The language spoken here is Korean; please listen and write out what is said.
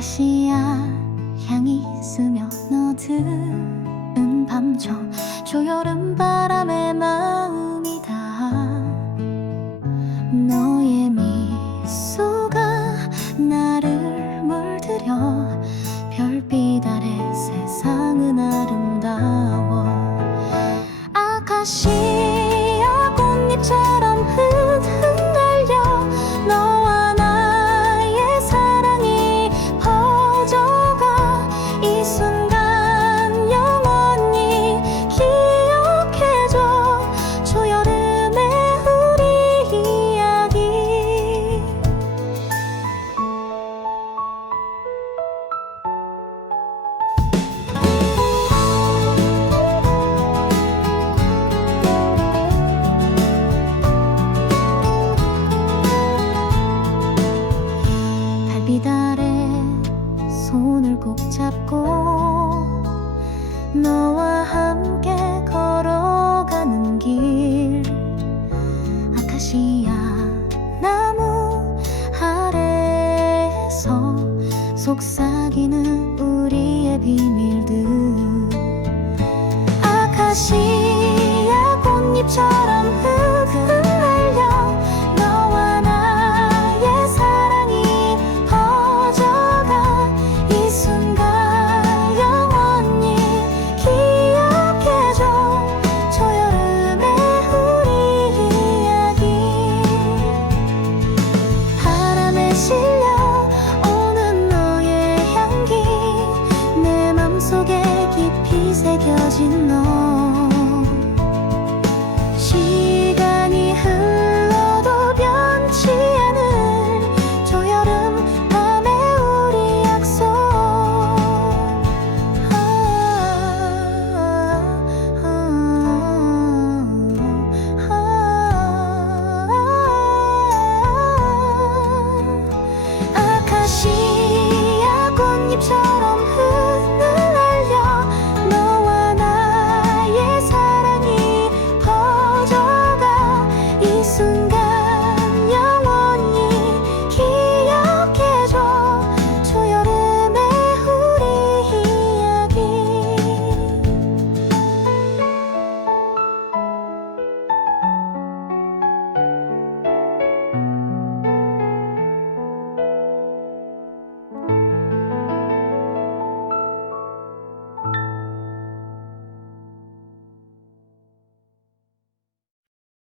향이 스며 너드는 밤청 조여름 바람에 마음이 닿아 너의 미소가 나를 물들여 별빛 아래 세상은 아름다워. 아카시아 속삭이는 우리의 비밀들. 아카시아 꽃잎처럼 새겨진 너. soon.